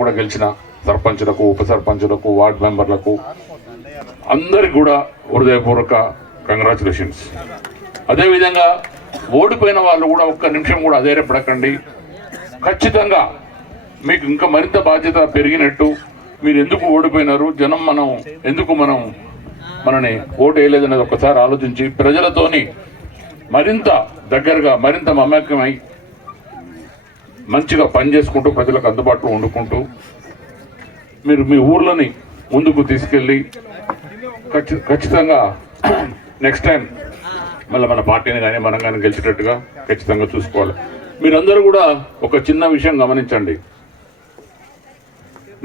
కూడా గెలిచిన సర్పంచులకు, ఉప సర్పంచులకు, వార్డు మెంబర్లకు అందరికి కూడా హృదయపూర్వక కంగ్రాచులేషన్స్. అదేవిధంగా ఓడిపోయిన వాళ్ళు కూడా ఒక్క నిమిషం కూడా అధైర్యపడకండి. ఖచ్చితంగా మీకు ఇంకా మరింత బాధ్యత పెరిగినట్టు. మీరు ఎందుకు ఓడిపోయినారు, జనం ఎందుకు మనని ఓటు వేయలేదనేది ఒక్కసారి ఆలోచించి ప్రజలతోని మరింత దగ్గరగా, మరింత మమేకమై మంచిగా పనిచేసుకుంటూ ప్రజలకు అందుబాటులో వండుకుంటూ మీరు మీ ఊర్లని ముందుకు తీసుకెళ్ళి ఖచ్చితంగా నెక్స్ట్ టైం మళ్ళీ మన పార్టీని కానీ మనం కానీ గెలిచేటట్టుగా ఖచ్చితంగా చూసుకోవాలి. మీరందరూ కూడా ఒక చిన్న విషయం గమనించండి.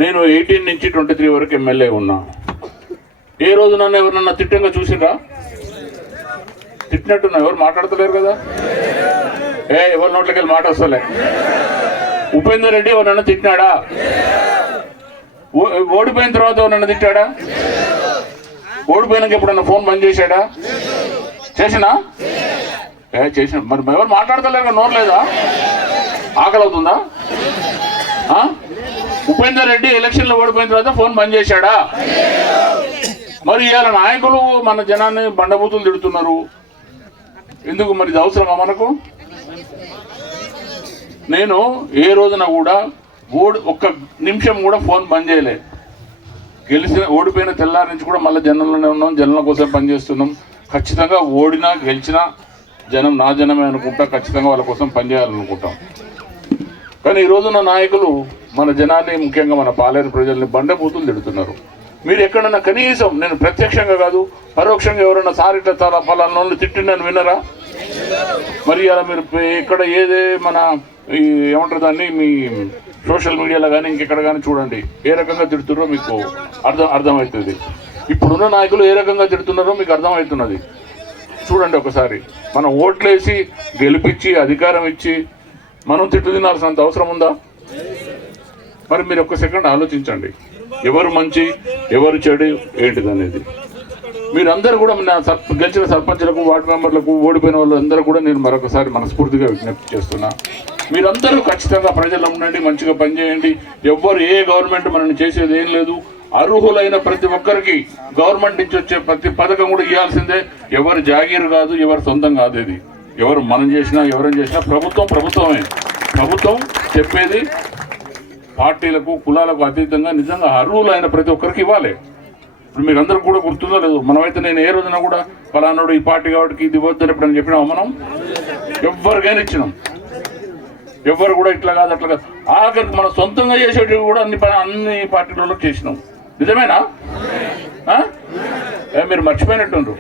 నేను 18 నుంచి 23 వరకు ఎమ్మెల్యే ఉన్నా. ఏ రోజు నన్ను ఎవరన్నా తిట్టంగా చూసిండ్రా? తిట్టినట్టున్నా ఎవరు మాట్లాడతలేరు కదా. ఎవరి నోట్లకి వెళ్ళి మాట వస్తలే. ఉపేందర్ రెడ్డి ఎవరన్నా తిట్టినాడా? ఓడిపోయిన తర్వాత ఎవరన్నా తిట్టాడా? ఓడిపోయినాక ఎప్పుడన్నా ఫోన్ బంద్ చేశాడా? చేసినా చేసిన. మరి ఎవరు మాట్లాడతలేరు కదా, నోట్లేదా? ఆకలి అవుతుందా? ఉపేందర్ రెడ్డి ఎలక్షన్లో ఓడిపోయిన తర్వాత ఫోన్ బంద్ చేశాడా? మరి ఇవాళ నాయకులు మన జనాన్ని బండబూతులు తిడుతున్నారు. ఎందుకు మరి? ఇది అవసరమా మనకు? నేను ఏ రోజున కూడా ఒక్క నిమిషం కూడా ఫోన్ బంద్ చేయలే. ఓడిపోయిన తెల్లారి నుంచి కూడా మళ్ళీ జనంలోనే ఉన్నాం, జనం కోసం పనిచేస్తున్నాం. ఖచ్చితంగా ఓడినా గెలిచినా జనం నా జనమే అనుకుంటా. ఖచ్చితంగా వాళ్ళ కోసం పనిచేయాలనుకుంటాం. కానీ ఈ రోజున నాయకులు మన జనాన్ని, ముఖ్యంగా మన పాలేరు ప్రజల్ని బండబూతులు తిడుతున్నారు. మీరు ఎక్కడన్నా కనీసం, నేను ప్రత్యక్షంగా కాదు పరోక్షంగా ఎవరన్నా సార్ ఇట్లా చాలా ఫలానా వాళ్ళు తిట్టిండని వినరా? మరి అలా మీరు ఇక్కడ ఏదే మన ఏమంటారు దాన్ని, మీ సోషల్ మీడియాలో కానీ ఇంకెక్కడ కానీ చూడండి ఏ రకంగా తిడుతున్నారో మీకు అర్థమవుతుంది. ఇప్పుడున్న నాయకులు ఏ రకంగా తిడుతున్నారో మీకు అర్థమవుతున్నది. చూడండి ఒకసారి. మనం ఓట్లేసి గెలిపించి అధికారం ఇచ్చి మనం తిట్టు తినాల్సినంత అవసరం ఉందా? మరి మీరు ఒక్క సెకండ్ ఆలోచించండి. ఎవరు మంచి ఎవరు చెడు ఏంటిది అనేది. మీరందరూ కూడా గెలిచిన సర్పంచులకు, వార్డు మెంబర్లకు, ఓడిపోయిన వాళ్ళు అందరూ కూడా నేను మరొకసారి మనస్ఫూర్తిగా విజ్ఞప్తి చేస్తున్నా. మీరందరూ ఖచ్చితంగా ప్రజల్లో ఉండండి, మంచిగా పనిచేయండి. ఎవ్వరు ఏ గవర్నమెంట్ మనల్ని చేసేది ఏం లేదు. అర్హులైన ప్రతి ఒక్కరికి గవర్నమెంట్ నుంచి వచ్చే ప్రతి పథకం కూడా ఇవ్వాల్సిందే. ఎవరు జాగీరు కాదు, ఎవరు సొంతం కాదు. ఇది ఎవరు మనం చేసినా ఎవరైనా చేసినా ప్రభుత్వమే. ప్రభుత్వం చెప్పేది పార్టీలకు, కులాలకు అతీతంగా నిజంగా అర్హులైన ప్రతి ఒక్కరికి ఇవ్వాలి. ఇప్పుడు మీరు అందరికి కూడా గుర్తుందో లేదు, మనమైతే నేను ఏ రోజున కూడా ఫలానాడు ఈ పార్టీ కాబట్టి ఇది ఇవ్వద్దని ఎప్పుడని చెప్పినాము? మనం ఎవరికైనా ఇచ్చినాం. ఎవరు కూడా ఇట్లా కాదు అట్లా కాదు. ఆఖరికి మనం సొంతంగా చేసేటివి కూడా అన్ని పార్టీలలో చేసినాం. నిజమేనా? మీరు మర్చిపోయినట్టుండ్రు.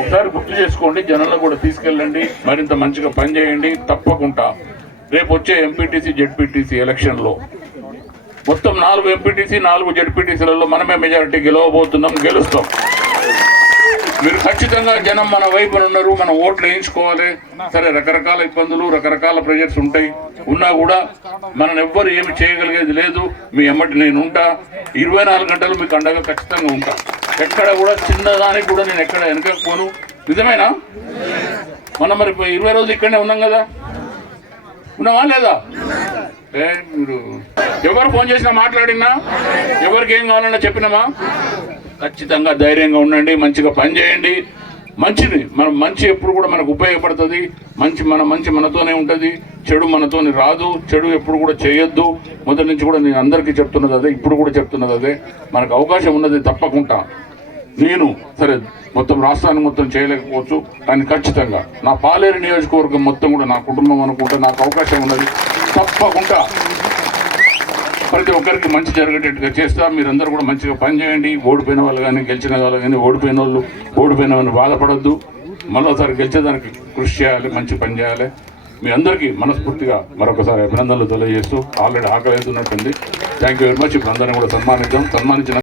ఒకసారి గుర్తు చేసుకోండి, జనంలో కూడా తీసుకెళ్ళండి, మరింత మంచిగా పనిచేయండి. తప్పకుండా రేపు వచ్చే ఎంపీటీసీ, జెడ్పీటీసీ ఎలక్షన్లో మొత్తం 4 ఎంపీటీసీ 4 జెడ్పీటీసీలలో మనమే మెజారిటీ గెలవబోతున్నాం, గెలుస్తాం. మీరు ఖచ్చితంగా జనం మన వైపున ఉన్నారు, మనం ఓట్లు వేయించుకోవాలి. సరే, రకరకాల ఇబ్బందులు, రకరకాల ప్రెజర్స్ ఉన్నా కూడా మనం ఎవ్వరు ఏమి చేయగలిగేది లేదు. మీ ఎమ్మటి నేను ఉంటా. 24 గంటలు మీకు అండగా ఖచ్చితంగా ఉంటా. ఎక్కడ కూడా చిన్నదానికి కూడా నేను ఎక్కడ వెనకపోను. నిజమేనా? మనం మరి 20 రోజులు ఇక్కడనే ఉన్నాం కదా, ఉన్నావా లేదా? మీరు ఎవరు ఫోన్ చేసినా, మాట్లాడినా, ఎవరికి ఏం కావాలన్నా చెప్పినామా? ఖచ్చితంగా ధైర్యంగా ఉండండి, మంచిగా పని చేయండి. మంచి ఎప్పుడు కూడా మనకు ఉపయోగపడుతుంది. మంచి మనతోనే ఉంటుంది, చెడు మనతోని రాదు. చెడు ఎప్పుడు కూడా చేయొద్దు. మొదటి నుంచి కూడా నేను అందరికీ చెప్తున్నది అదే, ఇప్పుడు కూడా చెప్తున్నది అదే. మనకు అవకాశం ఉన్నది తప్పకుండా. నేను సరే మొత్తం రాష్ట్రాన్ని మొత్తం చేయలేకపోవచ్చు, కానీ ఖచ్చితంగా నా పాలేరు నియోజకవర్గం మొత్తం కూడా నా కుటుంబం అనుకుంటే నాకు అవకాశం ఉన్నది. తప్పకుండా ప్రతి ఒక్కరికి మంచి జరిగేటట్టుగా చేస్తా. మీరందరూ కూడా మంచిగా పనిచేయండి. ఓడిపోయిన వాళ్ళు కానీ, గెలిచిన వాళ్ళు కానీ, ఓడిపోయిన వాళ్ళని బాధపడద్దు. మరోసారి గెలిచేదానికి కృషి చేయాలి, మంచి పని చేయాలి. మీ అందరికీ మనస్ఫూర్తిగా మరొకసారి అభినందనలు తెలియజేస్తూ, ఆల్రెడీ ఆకలి అవుతున్నట్టుంది. Thank you very much. ఇప్పుడు అందరినీ కూడా సన్మానించిన